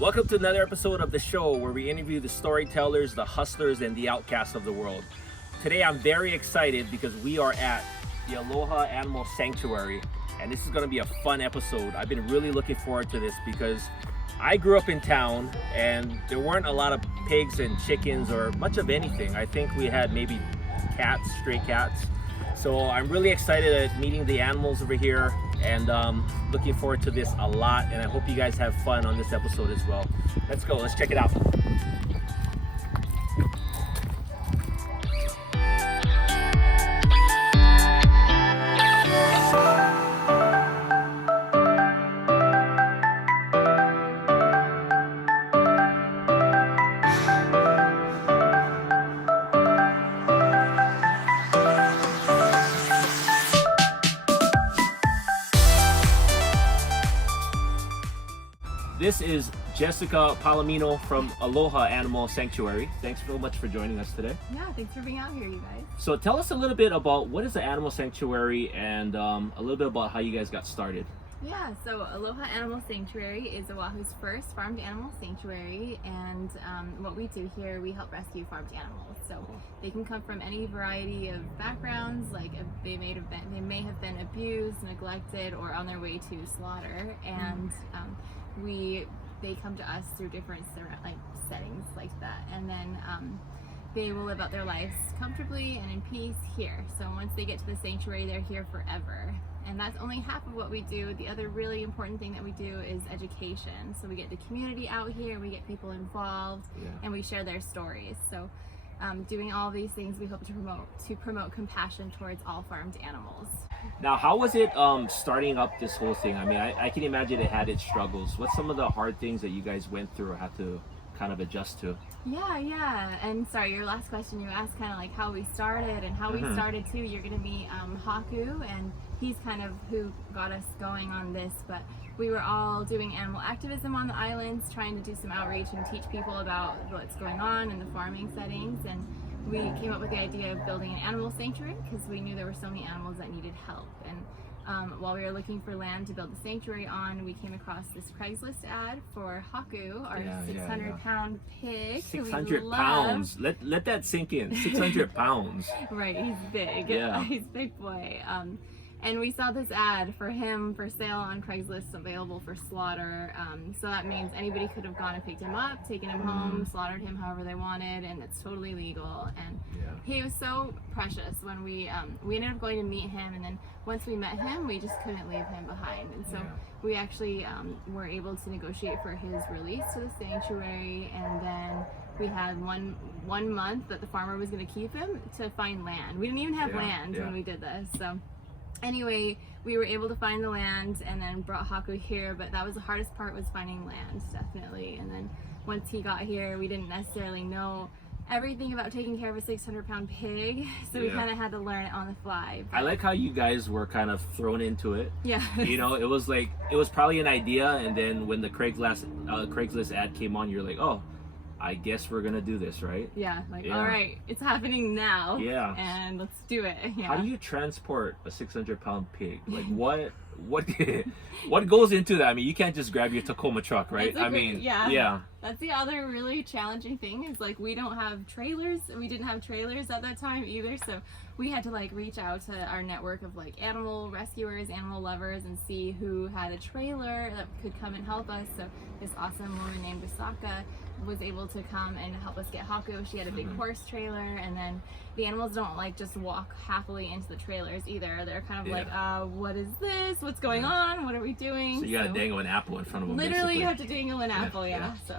Welcome to another episode of the show where we interview the storytellers, the hustlers, and the outcasts of the world. Today I'm very excited because we are at the Aloha Animal Sanctuary, and this is going to be a fun episode. I've been really looking forward to this because I grew up in town and there weren't a lot of pigs and chickens or much of anything. I think we had maybe cats, stray cats. So I'm really excited at meeting the animals over here and looking forward to this a lot, and I hope you guys have fun on this episode as well. Let's go, let's check it out. This is Jessica Palomino from Aloha Animal Sanctuary. Thanks so much for joining us today. Yeah, thanks for being out here, you guys. So tell us a little bit about what is the Animal Sanctuary and a little bit about how you guys got started. Yeah, so Aloha Animal Sanctuary is Oahu's first farmed animal sanctuary, and what we do here, we help rescue farmed animals. So they can come from any variety of backgrounds, like they may have been abused, neglected, or on their way to slaughter, and they come to us through different settings like that, and then they will live out their lives comfortably and in peace here. So once they get to the sanctuary, they're here forever. And that's only half of what we do. The other really important thing that we do is education. So we get the community out here, we get people involved, and we share their stories. So doing all these things, we hope to promote compassion towards all farmed animals. Now, how was it starting up this whole thing? I mean, I can imagine it had its struggles. What's some of the hard things that you guys went through or had to kind of adjust to? Yeah. And sorry, your last question, you asked kind of like how we started, and how we started too. You're going to meet Haku, and he's kind of who got us going on this. But we were all doing animal activism on the islands, trying to do some outreach and teach people about what's going on in the farming settings. And we came up with the idea of building an animal sanctuary because we knew there were so many animals that needed help. And while we were looking for land to build the sanctuary on, we came across this Craigslist ad for Haku, our 600-pound pig. 600 pounds. Let that sink in. 600 pounds. Right, he's big. Yeah. He's a big boy. And we saw this ad for him for sale on Craigslist, available for slaughter. So that means anybody could have gone and picked him up, taken him home, slaughtered him however they wanted, and it's totally legal. And he was so precious when we ended up going to meet him, and then once we met him, we just couldn't leave him behind. And so we actually were able to negotiate for his release to the sanctuary, and then we had one month that the farmer was going to keep him to find land. We didn't even have land when we did this. So anyway, we were able to find the land and then brought Haku here, but that was the hardest part, was finding land, definitely. And then once he got here, we didn't necessarily know everything about taking care of a 600-pound pig, so we kind of had to learn it on the fly. But I like how you guys were kind of thrown into it. Yeah. You know, it was probably an idea, and then when the Craigslist ad came on, you're like, oh, I guess we're gonna do this, right? Yeah, all right, it's happening now. Yeah. And let's do it. Yeah. How do you transport a 600-pound pig? Like, what goes into that? I mean, you can't just grab your Tacoma truck, right? Yeah. That's the other really challenging thing, is like we don't have trailers. We didn't have trailers at that time either, so we had to like reach out to our network of like animal rescuers, animal lovers, and see who had a trailer that could come and help us. So this awesome woman named Wasaka was able to come and help us get Haku. She had a big horse trailer, and then the animals don't like just walk happily into the trailers either. They're kind of like, what is this? What's going on? What are we doing? So you gotta dangle an apple in front of them. Literally, basically. you have to dangle an apple, So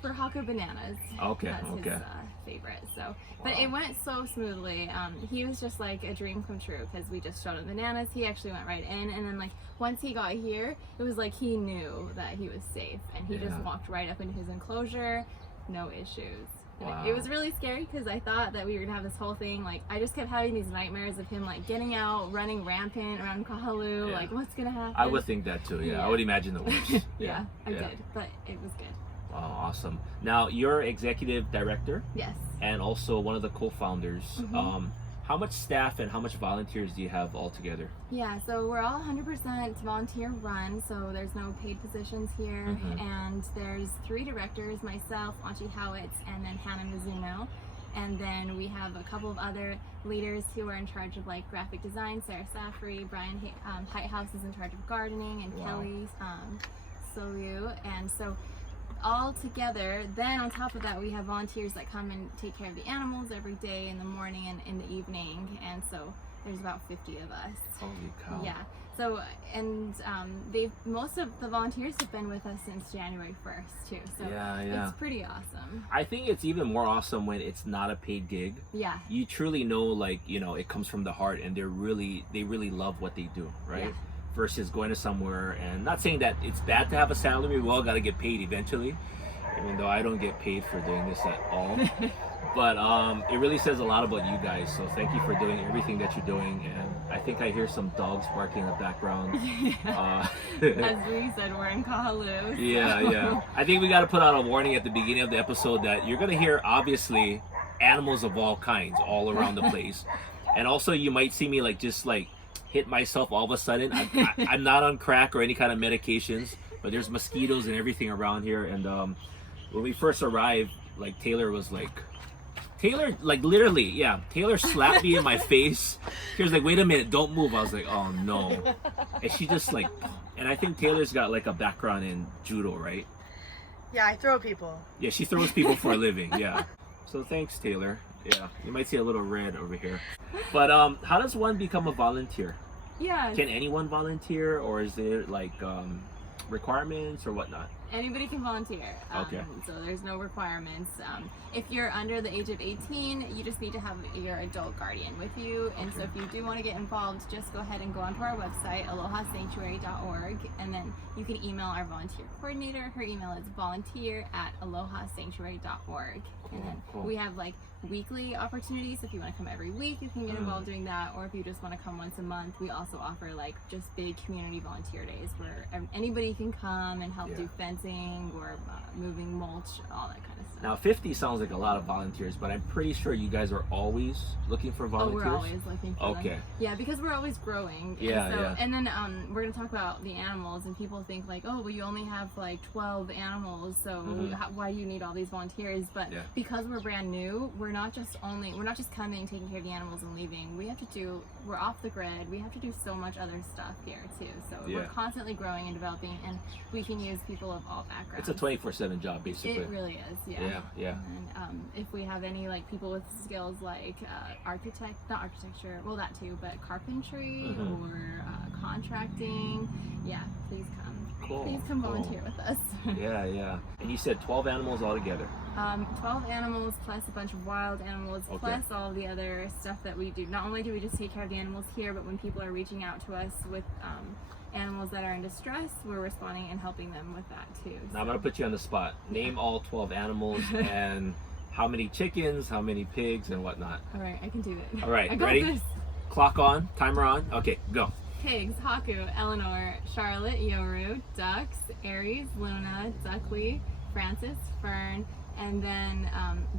for Haku, bananas. That's his favorite. So, but it went so smoothly. He was just like a dream come true because we just showed him bananas. He actually went right in, and then like once he got here, it was like he knew that he was safe, and he just walked right up into his enclosure, no issues. Wow. It was really scary because I thought that we were gonna have this whole thing. Like I just kept having these nightmares of him like getting out, running rampant around Kahalu. Like what's gonna happen? I would think that too. I would imagine the worst. I did, but it was good. Wow, awesome. Now you're executive director. Yes. And also one of the co-founders. How much staff and how much volunteers do you have altogether? Yeah, so we're all 100% volunteer run, so there's no paid positions here. And there's 3 directors, myself, Anchi Howitz, and then Hannah Mizuno. And then we have a couple of other leaders who are in charge of like graphic design. Sarah Safri, Brian Heighthouse is in charge of gardening, and Kelly Solu. And so all together, then on top of that, we have volunteers that come and take care of the animals every day in the morning and in the evening. And so there's about 50 of us. Holy cow. Yeah. So, and most of the volunteers have been with us since January 1st too. So it's pretty awesome. I think it's even more awesome when it's not a paid gig. Yeah. You truly know, like, you know, it comes from the heart, and they really love what they do, right? Yeah. Versus going to somewhere, and not saying that it's bad to have a salary. We all got to get paid eventually, even though I don't get paid for doing this at all. But it really says a lot about you guys. So thank you for doing everything that you're doing. And I think I hear some dogs barking in the background. As we said, we're in Kahalu. So. Yeah. I think we got to put out a warning at the beginning of the episode that you're going to hear, obviously, animals of all kinds all around the place. And also you might see me just hit myself all of a sudden. I'm not on crack or any kind of medications, but there's mosquitoes and everything around here. And when we first arrived, Taylor was literally, Taylor slapped me in my face. She was like, wait a minute, don't move. I was like, oh no. And she just and I think Taylor's got a background in judo, right? Yeah, I throw people. Yeah, she throws people for a living, yeah. So thanks, Taylor. Yeah, you might see a little red over here. But how does one become a volunteer? Yeah. Can anyone volunteer, or is there requirements or whatnot? Anybody can volunteer. Okay. So there's no requirements. If you're under the age of 18, you just need to have your adult guardian with you. And so if you do want to get involved, just go ahead and go onto our website, alohasanctuary.org, and then you can email our volunteer coordinator. Her email is volunteer@alohasanctuary.org. And then we have weekly opportunities. If you want to come every week, you can get involved doing that. Or if you just want to come once a month, we also offer just big community volunteer days where anybody can come and help do fencing or moving mulch, all that kind of stuff. Now 50 sounds like a lot of volunteers, but I'm pretty sure you guys are always looking for volunteers. Oh, we're always looking for them. Yeah, because we're always growing. And then we're going to talk about the animals, and people think oh, well, you only have 12 animals, so why do you need all these volunteers? But because we're brand new, we're not just coming, taking care of the animals and leaving. We're off the grid. We have to do so much other stuff here too. So we're constantly growing and developing, and we can use people of all backgrounds. It's a 24/7 job, basically. It really is, yeah. And if we have any people with skills not architecture, well that too, but carpentry or contracting, please come. Cool. Please come volunteer with us. Yeah. And you said 12 animals altogether. 12 animals plus a bunch of wild animals plus all the other stuff that we do. Not only do we just take care of the animals here, but when people are reaching out to us with animals that are in distress, we're responding and helping them with that too. Now I'm going to put you on the spot. Name all 12 animals and how many chickens, how many pigs, and whatnot. All right, I can do it. All right, I got ready? This. Clock on, timer on. Okay, go. Pigs, Haku, Eleanor, Charlotte, Yoru, ducks, Aries, Luna, Duckly, Francis, Fern, and then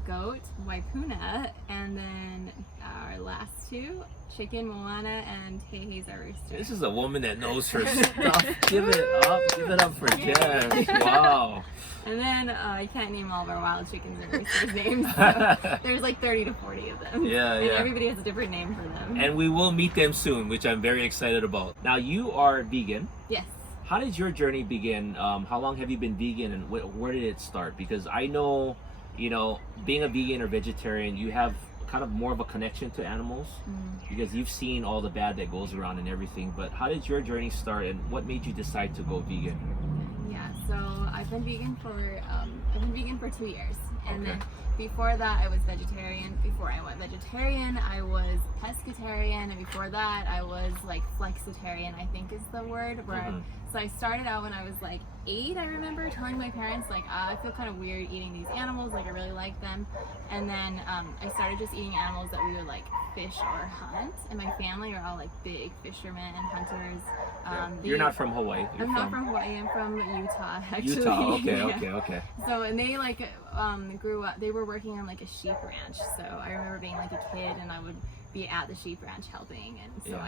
goat, Waipuna, and then our last two, chicken, Moana, and Hei's our rooster. This is a woman that knows her stuff. Give it up for Jess. Wow. And then I can't name all of our wild chickens and roosters names. So there's 30 to 40 of them. Yeah. And everybody has a different name for them. And we will meet them soon, which I'm very excited about. Now you are vegan. Yes. How did your journey begin? How long have you been vegan, and where did it start? Because I know, being a vegan or vegetarian, you have kind of more of a connection to animals because you've seen all the bad that goes around and everything. But how did your journey start, and what made you decide to go vegan? Yeah, so I've been vegan for 2 years, and then before that I was vegetarian. Before I went vegetarian, I was pescatarian, and before that I was flexitarian, I think is the word. So I started out when I was 8. I remember telling my parents I feel kind of weird eating these animals, I really like them. And then I started just eating animals that we would fish or hunt, and my family are all big fishermen and hunters. You're not from Hawaii. I'm not from Hawaii. I'm from Utah, actually. Utah. Okay. So, and they grew up. They were working on a sheep ranch. So I remember being a kid, and I would be at the sheep ranch helping. And so Yeah.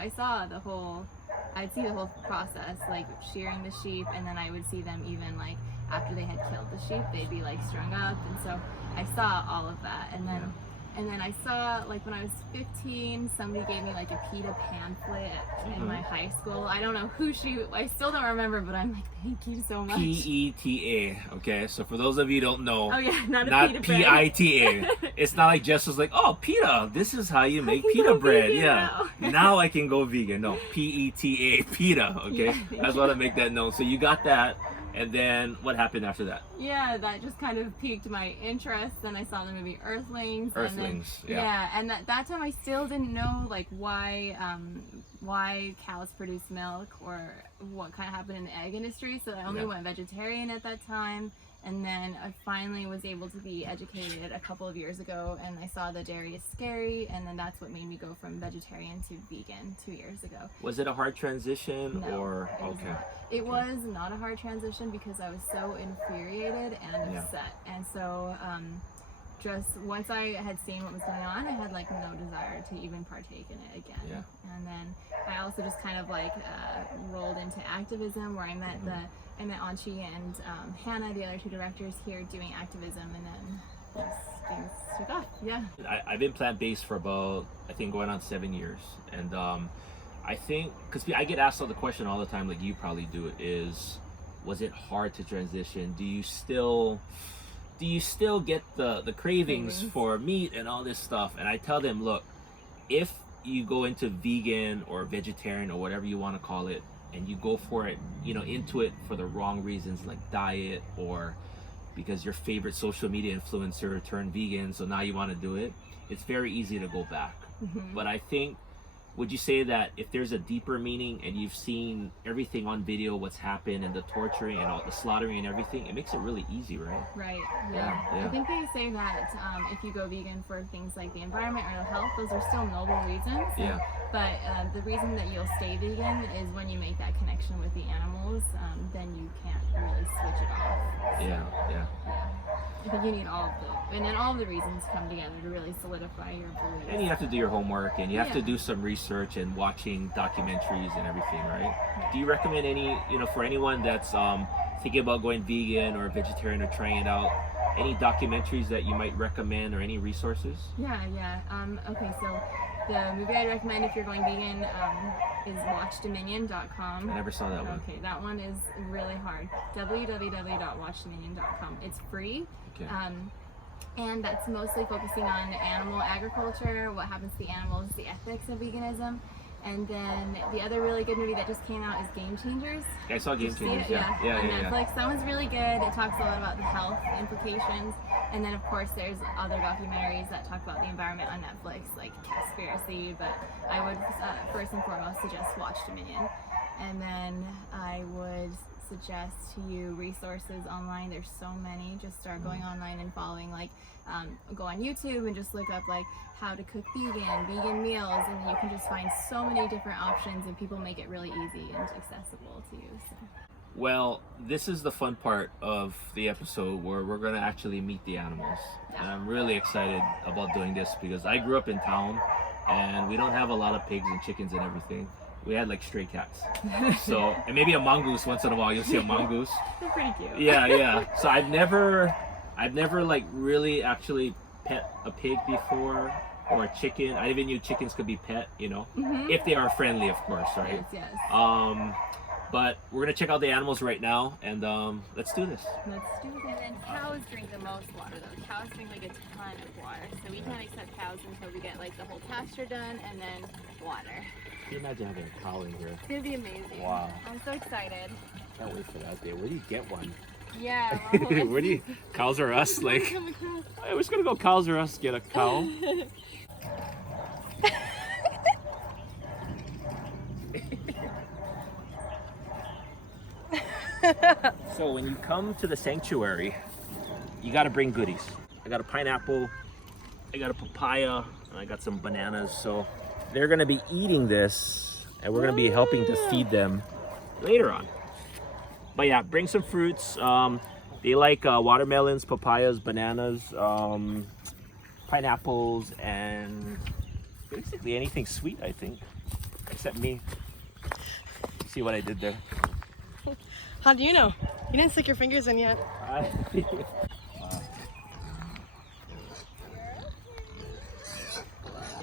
I'd see the whole process, like shearing the sheep, and then I would see them even like after they had killed the sheep, they'd be like strung up. And so I saw all of that. And then I saw, like when I was 15, somebody gave me like a PETA pamphlet in my high school. I don't know who I still don't remember, but I'm like, thank you so much. PETA. Okay, so for those of you who don't know, Oh yeah, not not a pita bread. PITA. It's not like Jess was like, oh, pita. This is how you make can pita go bread. vegan Yeah. Now I can go vegan. No, PETA. PETA. Okay. Yeah, I just want to make that known. So you got that. And then what happened after that? Yeah, that just kind of piqued my interest. Then I saw the movie Earthlings. Earthlings, and then, yeah. And that time I still didn't know like why cows produce milk or what kind of happened in the egg industry. So I only went vegetarian at that time. And then I finally was able to be educated a couple of years ago, and I saw that dairy is scary, and then that's what made me go from vegetarian to vegan 2 years ago. Was it a hard transition No, or it was okay? not. It was not a hard transition because I was so infuriated and upset. And so just once I had seen what was going on, I had like no desire to even partake in it again. Yeah. And then I also just kind of like rolled into activism, where I met I met Anchi and Hannah, the other two directors here, doing activism, and then things took off. Yeah. I've been plant-based for about, I think, going on 7 years. And I think, because I get asked all the question all the time, like you probably do, is, was it hard to transition? Do you still get the cravings for meat and all this stuff? And I tell them, look, if you go into vegan or vegetarian or whatever you want to call it, and you go for it, into it for the wrong reasons, like diet, or because your favorite social media influencer turned vegan, so now you want to do it, it's very easy to go back. But I think, would you say that if there's a deeper meaning and you've seen everything on video, what's happened and the torturing and all the slaughtering and everything, it makes it really easy, right? Right, yeah. I think they say that if you go vegan for things like the environment or the health, those are still noble reasons. Yeah. But the reason that you'll stay vegan is when you make that connection with the animals, then you can't really switch it off. So, Yeah. I think you need all of and then all of the reasons come together to really solidify your beliefs. And you have to do your homework, and you have to do some research and watching documentaries and everything, right? Do you recommend any, for anyone that's thinking about going vegan or vegetarian or trying it out, any documentaries that you might recommend or any resources? Yeah. Okay, so the movie I'd recommend if you're going vegan is watchdominion.com. I never saw that one. Okay, that one is really hard. www.watchdominion.com. It's free. Okay. And that's mostly focusing on animal agriculture, what happens to the animals, the ethics of veganism. And then the other really good movie that just came out is Game Changers. I saw Game Changers, Yeah, on yeah. Netflix. That one's really good. It talks a lot about the health implications. And then, of course, there's other documentaries that talk about the environment on Netflix, like Conspiracy. But I would first and foremost suggest Watch Dominion. And then I would suggest to you resources online. There's so many. Just start going online and following, like, go on YouTube and just look up like how to cook vegan meals, and you can just find so many different options, and people make it really easy and accessible to you. So. Well, this is the fun part of the episode where we're going to actually meet the animals. And I'm really excited about doing this because I grew up in town and we don't have a lot of pigs and chickens and everything. We had like stray cats. So, and maybe a mongoose once in a while. You'll see a mongoose. They're pretty cute. Yeah. So I've never like really actually pet a pig before or a chicken. I even knew chickens could be pet, if they are friendly, of course, right? Yes. But we're gonna check out the animals right now, and let's do this. Let's do it. And then cows drink the most water, though. Cows drink like a ton of water, so we can't accept cows until we get like the whole pasture done and then water. Can you imagine having a cow in here? It's gonna be amazing. Wow. I'm so excited. Can't wait for that day. Where do you get one? Yeah. Where do you? Cows or us? Like, I was gonna go cows or us get a cow. So when you come to the sanctuary, you got to bring goodies. I got a pineapple, I got a papaya, and I got some bananas. So they're going to be eating this, and we're going to be helping to feed them later on. But yeah, bring some fruits. They like watermelons, papayas, bananas, pineapples, and Basically anything sweet, I think. Except me. See what I did there? How do you know? You didn't stick your fingers in yet. I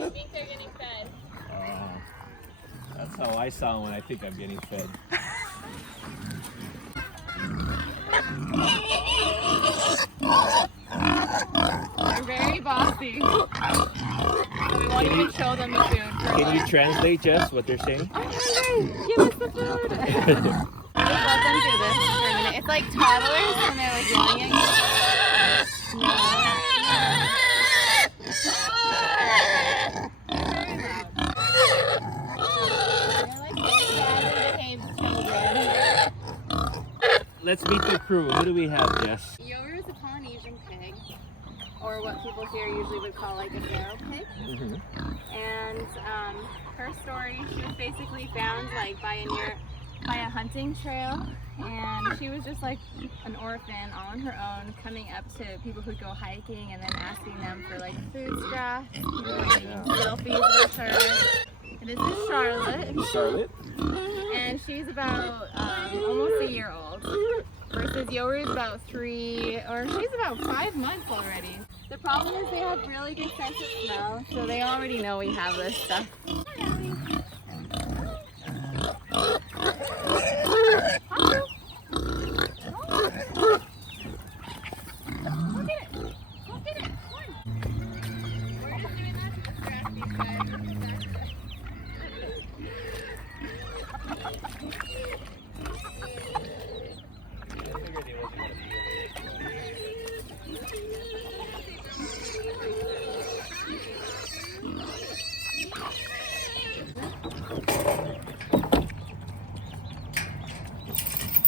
think they're getting fed. That's how I sound when I think I'm getting fed. They're very bossy. So we won't even show them the food. Can you translate, Jess, what they're saying? I'm hungry! Give us the food! Just let them do this for a minute. It's like toddlers when they're like yelling at you. Very loud. They're like badly behaved children. Let's meet the crew. Who do we have, Jess? Yoru is a Polynesian pig, or what people here usually would call like a barrow pig. And her story, she was basically found like by a hunting trail, and she was just like an orphan all on her own, coming up to people who'd go hiking and then asking them for like food scraps, people were taking selfies with her. And this is Charlotte. Charlotte? And she's about almost a year old. Versus Yoru is about 3, or she's about 5 months already. The problem is they have really good sense of smell, so they already know we have this stuff.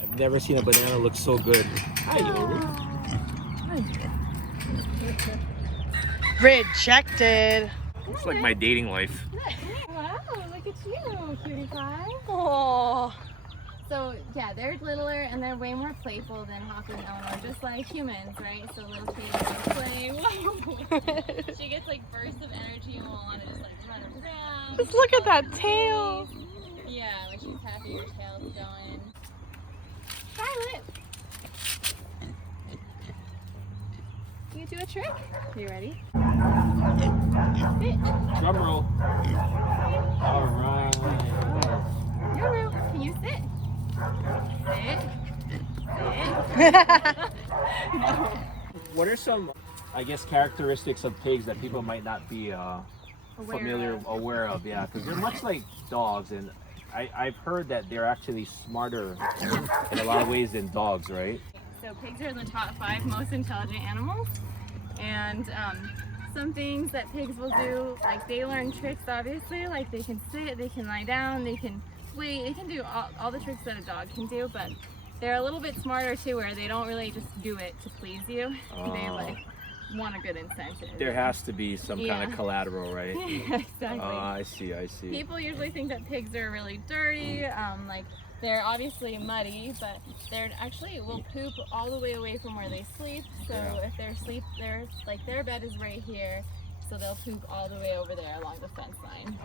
I've never seen a banana look so good. Hi, Yoru. Rejected. Looks like my dating life. Wow, look at you, cutie pie. Oh. So yeah, they're littler and they're way more playful than Hawk and Eleanor, just like humans, right? So little kids will play. Whoa. She gets like bursts of energy and will want to just like run around. Just look at that tail. Yeah, when she's happy, her tail's going. Charlotte! You do a trick? Are you ready? Sit. Drum roll. All right. Yoru, can you sit? Sit. What are some, I guess, characteristics of pigs that people might not be aware of? Yeah, because they're much like dogs, and I've heard that they're actually smarter in a lot of ways than dogs, right? So pigs are in the top 5 most intelligent animals, and some things that pigs will do, like they learn tricks obviously, like they can sit, they can lie down, they can wait, they can do all the tricks that a dog can do, but they're a little bit smarter too, where they don't really just do it to please you. They like want a good incentive. There has to be some kind of collateral, right? Exactly. I see. People usually think that pigs are really dirty, like they're obviously muddy, but they're actually will poop all the way away from where they sleep. So if their bed is right here, so they'll poop all the way over there along the fence line.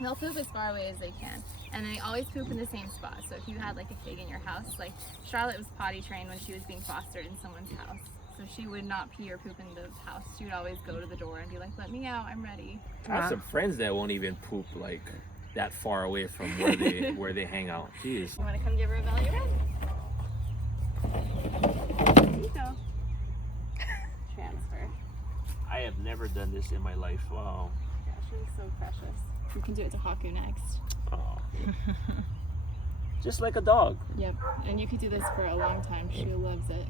They'll poop as far away as they can, and they always poop in the same spot. So if you had like a pig in your house, like Charlotte was potty trained when she was being fostered in someone's house, so she would not pee or poop in the house. She would always go to the door and be like, "Let me out, I'm ready." I have some friends that won't even poop like that far away from where they hang out. Jeez. You want to come give her a belly rub? There you go. Transfer. I have never done this in my life. Wow. Yeah, she's so precious. You can do it to Haku next. Oh. Just like a dog. Yep, and you could do this for a long time. She loves it.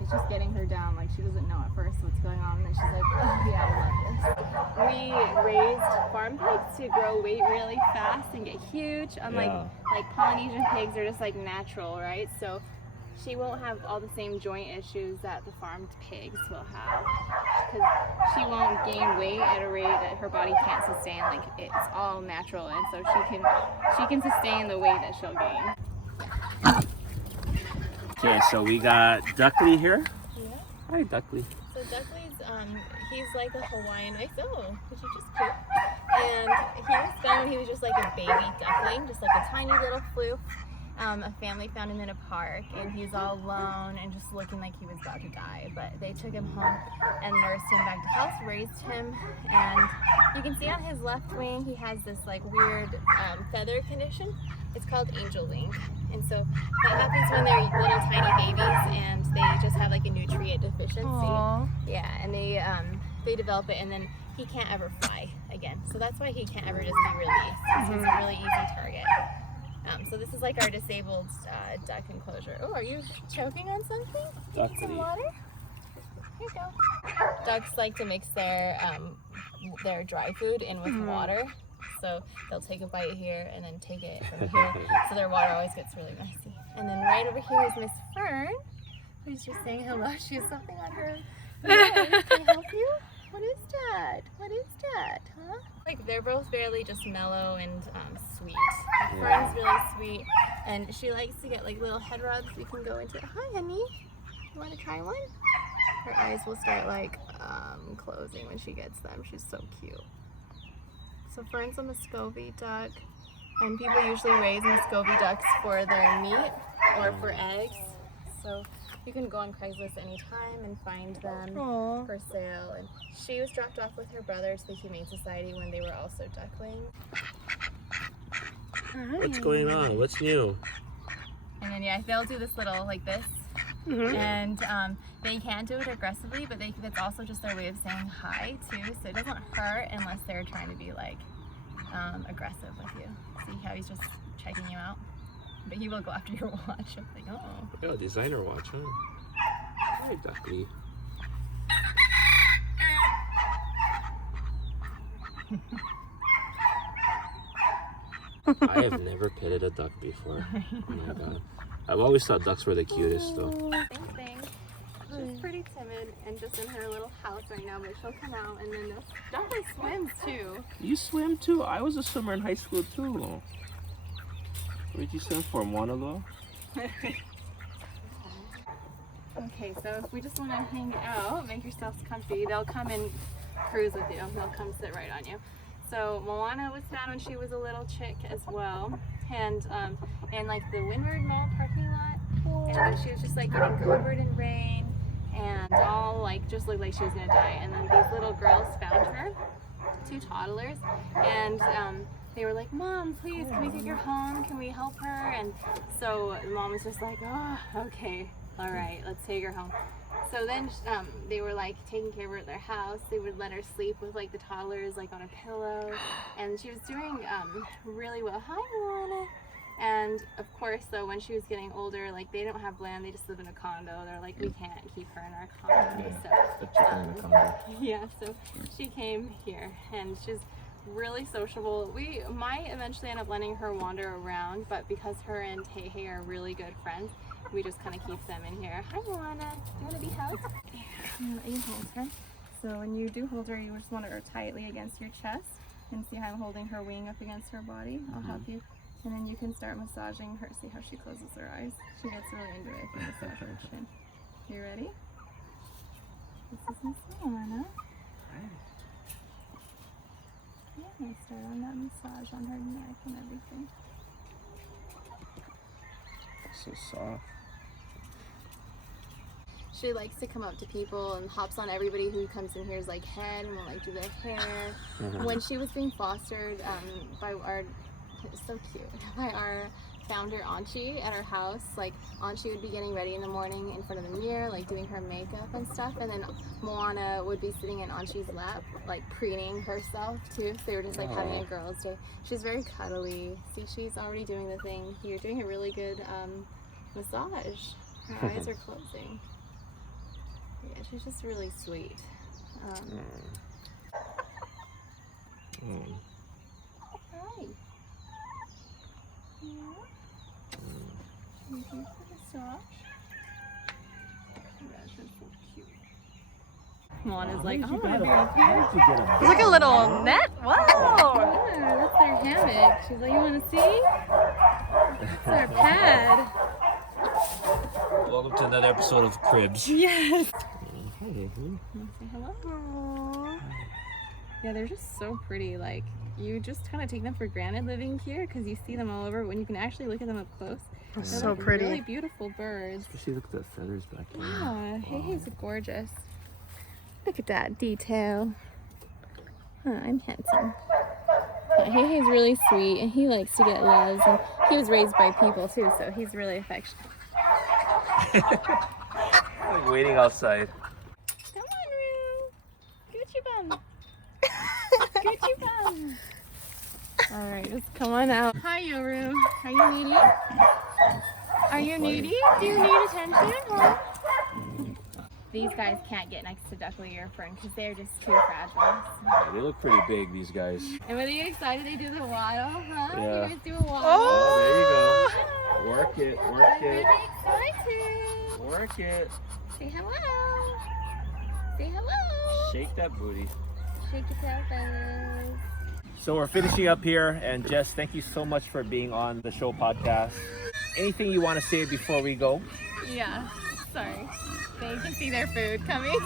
It's just getting her down. Like, she doesn't know at first what's going on, and then she's like, oh yeah, I love this. We raised farm pigs to grow weight really fast and get huge. Unlike like Polynesian pigs are just like natural, right? So she won't have all the same joint issues that the farmed pigs will have, because she won't gain weight at a rate that her body can't sustain. Like, it's all natural, and so she can sustain the weight that she'll gain. Okay, so we got Duckley here. Yeah. Hi, Duckley. So So Duckley's, he's like a Hawaiian ice. Oh, did you just poop? And he was found when he was just like a baby duckling, just like a tiny little floof. A family found him in a park, and he's all alone and just looking like he was about to die. But they took him home and nursed him back to health, raised him, and you can see on his left wing he has this like weird feather condition. It's called angel wing, and so that happens when they're little tiny babies and they just have like a nutrient deficiency. Aww. Yeah, and they develop it, and then he can't ever fly again. So that's why he can't ever just be released. So he's a really easy target. So this is like our disabled duck enclosure. Oh, are you choking on something? You need some water? Here you go. Ducks like to mix their dry food in with water. So they'll take a bite here and then take it from here. So their water always gets really messy. And then right over here is Miss Fern, who's just saying hello. She has something on her nose. Can I help you? What is that? What is that, huh? Like they're both fairly just mellow and sweet. Fern's really sweet, and she likes to get like little head rubs. We can go into it. Hi, honey. You want to try one? Her eyes will start like closing when she gets them. She's so cute. So Fern's a Muscovy duck, and people usually raise Muscovy ducks for their meat or for eggs. So you can go on Craigslist anytime and find them for sale. And she was dropped off with her brother to the Humane Society when they were also ducklings. What's going on? What's new? And then yeah, they'll do this little like this. And they can do it aggressively, but that's also just their way of saying hi too. So it doesn't hurt unless they're trying to be like aggressive with you. See how he's just checking you out? But he will go after your watch. I'm like, oh. Yeah, designer watch, huh? Hi, Ducky. I have never petted a duck before. Oh my god. I've always thought ducks were the cutest though. Thanks. She's pretty timid and just in her little house right now, but she'll come out and then Ducky swims too. You swim too? I was a swimmer in high school too. Where did you swim for? Monaco? Okay, so if we just want to hang out, make yourselves comfy, they'll come and cruise with you. They'll come sit right on you. So Moana was found when she was a little chick as well, and in like the Windward Mall parking lot, and then she was just like getting covered in rain and all like just looked like she was gonna die. And then these little girls found her, 2 toddlers, and they were like, "Mom, please, can we take her home? Can we help her?" And so the mom was just like, "Oh, okay, all right, let's take her home." So then they were like taking care of her at their house. They would let her sleep with like the toddlers like on a pillow, and she was doing really well. Hi, Moana. And of course, though, when she was getting older, like they don't have land, they just live in a condo. They're like, we can't keep her in our condo. Yeah, so she came here, and she's really sociable. We might eventually end up letting her wander around, but because her and Hey are really good friends, we just kind of keep them in here. Hi, Moana. Do you want to be held? You hold her. So when you do hold her, you just want her tightly against your chest, and see how I'm holding her wing up against her body. I'll help you. And then you can start massaging her. See how she closes her eyes? She gets really into it if you massage her chin. You ready? This is Miss Moana. Yeah, start on that massage on her neck and everything. So soft. She likes to come up to people and hops on everybody who comes in here's like head and will like do their hair. When she was being fostered by our, it's so cute, by our founder Anchi at our house, like Anchi would be getting ready in the morning in front of the mirror, like doing her makeup and stuff, and then Moana would be sitting in Anchi's lap, like preening herself too. So they were just like having a girl's day. She's very cuddly. See, she's already doing the thing. You're doing a really good massage. Her eyes are closing. Yeah, she's just really sweet. Hi. Yeah. Thank you for the massage. Yeah, she's so cute. Moana's like, oh, my God. It's like a little net. Wow. Yeah, that's their hammock. She's like, you want to see? It's our pad. Welcome to another episode of Cribs. Yes. Hi, Hey. Say hello. Yeah, they're just so pretty. Like, you just kind of take them for granted living here because you see them all over. But when you can actually look at them up close, They're they're so like pretty. really beautiful birds. Especially look at the feathers back there. Yeah, Hei's gorgeous. Look at that detail. Oh, I'm handsome. Yeah, Hei's really sweet and he likes to get loves, and he was raised by people too, so he's really affectionate. Like waiting outside. Come on, Roo. Gucci bum. Gucci bum. All right, just come on out. Hi, Yoru. Are you needy? Are you needy? Do you need attention? Huh? These guys can't get next to Duckling or Fern because they're just too fragile. Yeah, they look pretty big, these guys. And were you excited they do the waddle, huh? Yeah. You guys do a waddle? Oh, there you go. Work it, I'm work really it, excited. work it. Say hello. Say hello. Shake that booty. Shake your tail feathers. So we're finishing up here, and Jess, thank you so much for being on the show podcast. Anything you want to say before we go? Yeah, sorry. They can see their food coming.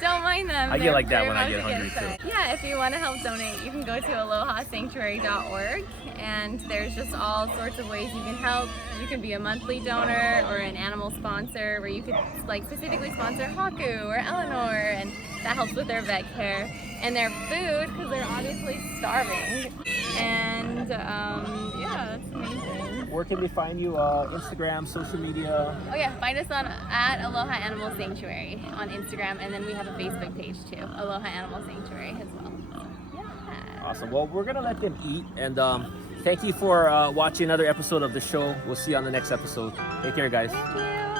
Don't mind them. I get They're like that very when I much get hungry, excited. Yeah, if you want to help donate, you can go to alohasanctuary.org, and there's just all sorts of ways you can help. You can be a monthly donor or an animal sponsor, where you could like specifically sponsor Haku or Eleanor, and that helps with their vet care and their food because they're obviously starving. And yeah, that's amazing. Where can they find you? Instagram, social media? Oh yeah, find us on at Aloha Animal Sanctuary on Instagram, and then we have a Facebook page too, Aloha Animal Sanctuary as well. Yeah. Awesome. Well, we're going to let them eat, and thank you for watching another episode of the show. We'll see you on the next episode. Take care, guys. Thank you.